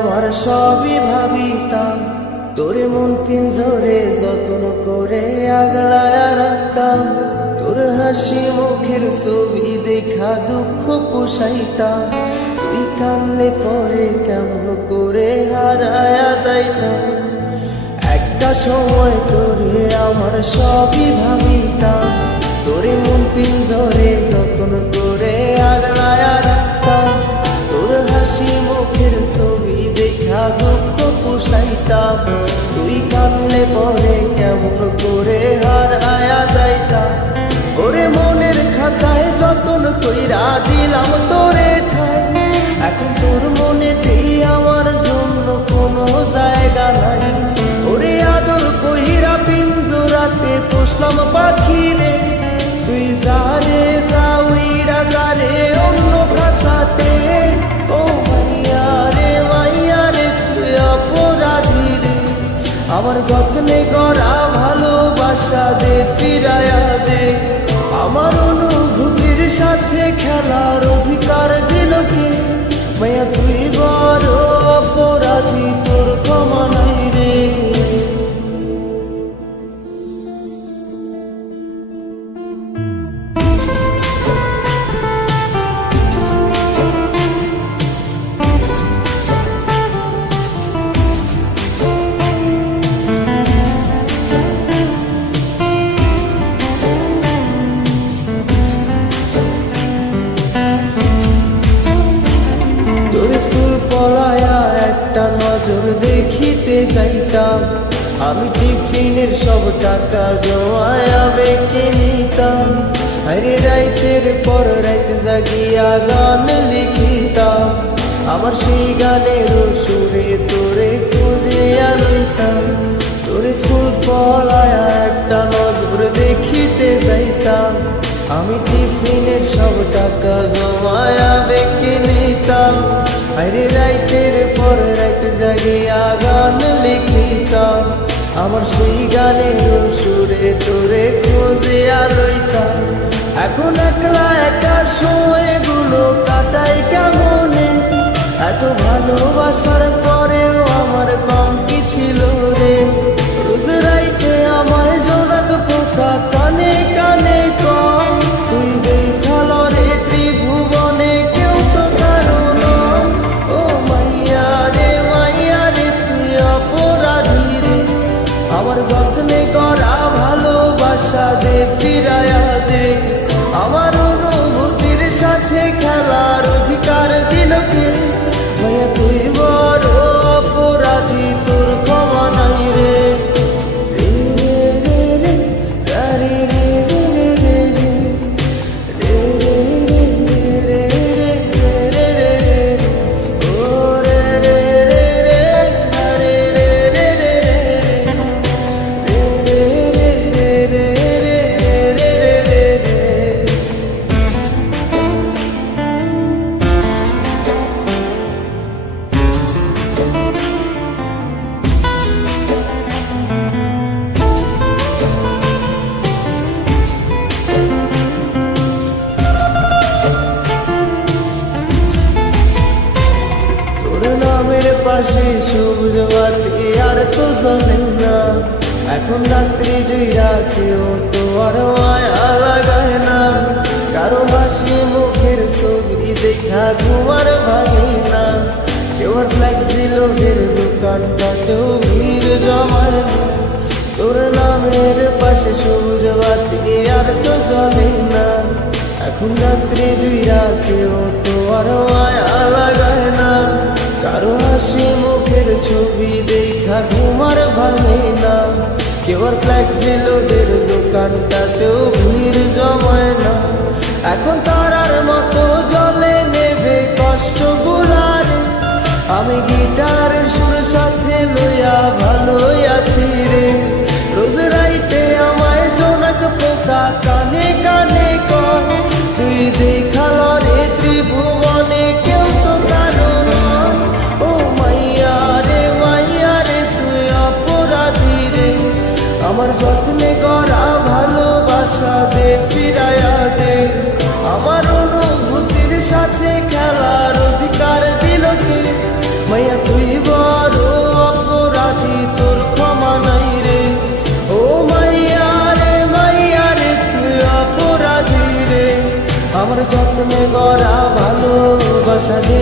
আমার সবই ভাবিতাম, তোরে মন পিঞ্জরে যত্ন করে আগলায়া রাখতাম। তোর হাসি মুখের ছবি দেখা দুঃখ পোষাইতাম, তুই কানলে পরে কেমন করে হারায়া যাইতাম। একটা সময় তোরে আমার সবই ভাবিতাম, তোরে মন পিঞ্জরে যত্ন করে আগলায়া রাখতাম। তোর হাসি মুখের ছবি দেখা দুঃখ পোষাইতাম, তুই কানলে পরে কেমন করে হারায়া যাইতাম। ওরে মনের খাঁচায় যতন কইরা দিলাম তোরে ঠাই, এখন তোর মনেতেই আমার জন্য কোনো জায়গা নাই। ওরে আদর কইরা পিঞ্জরাতে পোষলাম পাখি রে, তুই যারে যাওইরা যারে অন্য খাঁচাতে। ও মাইয়া রে তুই অপরাধী রে, আমার যত্নে করা ভালোবাসা দে ফিরায়া দে। আমার অনুভূতির সাথে খেলার অধিকার দিল কে, মাইয়া তুই বড় অপরাধী, তোর ক্ষমা নাই রে। তোর স্কুল পলায়া একটা নজর দেখিতে যাইতাম, আমি টিফিনের সব টাকা জমায়া বেঁকে নিতাম। আরে রাইতের পর রাইত জাগিয়া গান লিখিতাম, আমার সেই গানের সুরে তোরে খুঁজিয়া লইতাম। তোর স্কুল পলায়া একটা নজর দেখিতে যাইতাম, আমি টিফিনের সব টাকা জমায়া বেঁকে নিতাম। আরে রাইতের পর রাইত জাগিয়া গান লিখিতাম, আমার সেই গানের সুরে তোরে খুঁজিয়া লইতাম। এখন একলা একার সময়গুলো কাটাই কেমনে, এত ভালোবাসার পরেও আমার কম কি ছিল রে। রোজ রাইতে আমায় জোনাক পোকা কানে কানে কম, তুই দেখাল রে ত্রিভুবনে কেউ তো কারো নয়। ও মাইয়া রে তুই অপরাধী রে, আমার যত্নে করা ভালোবাসা দে ফিরায়া দে। আমার অনুভূতির সাথে খেলার অধিকার দিল কে, মাইয়া তুই বড় অপরাধী, তোর ক্ষমা নাই রে। রে রে রে রে রে রে রে রে রে রে রে রে রে রে, ও রে রে রে রে রে রে রে রে রে রে রে রে রে। তোর নামের পাশে সবুজ বাতি আর তো জ্বলে না, এখন রাত্রি জুইরা কেউ তো আর মায়া লাগায় না। কারো হাসি মুখের ছবি দেখা ঘুমার ভাঙে না, কেউ আর ফ্লেক্সি লোকের দোকানটাতেও ভিড় জমায় না। তোর নামের পাশে সবুজ বাতি আর তো জ্বলে না, এখন রাত্রি জুইরা কেউ তো আর মায়া লাগায় না। কারো হাসি মুখের ছবি দেখা ঘুমার ভাঙে না, কেউ আর ফ্লেক্সি লোকের দোকানটাতেও ভিড় জমায় না। এখন তারার মতো জলে নেবে কষ্ট গুলারে, আমি গিটারের সুর সাথে লইয়া ভালোই আছি রে। রোজ রাইতে আমায় জোনাক পোকা কানে কানে কয়, তুই দেখাল রে ত্রিভুবনে কেউ তো কারো নয়। ও মাইয়া রে তুই অপরাধী রে, আমার যত্নে করা ভালোবাসা দে ফিরায়া দে। আমার অনুভূতির সাথে খেলার অধিকার দিল কে, মাইয়া তুই যত্নে গড়া ভালোবাসা যে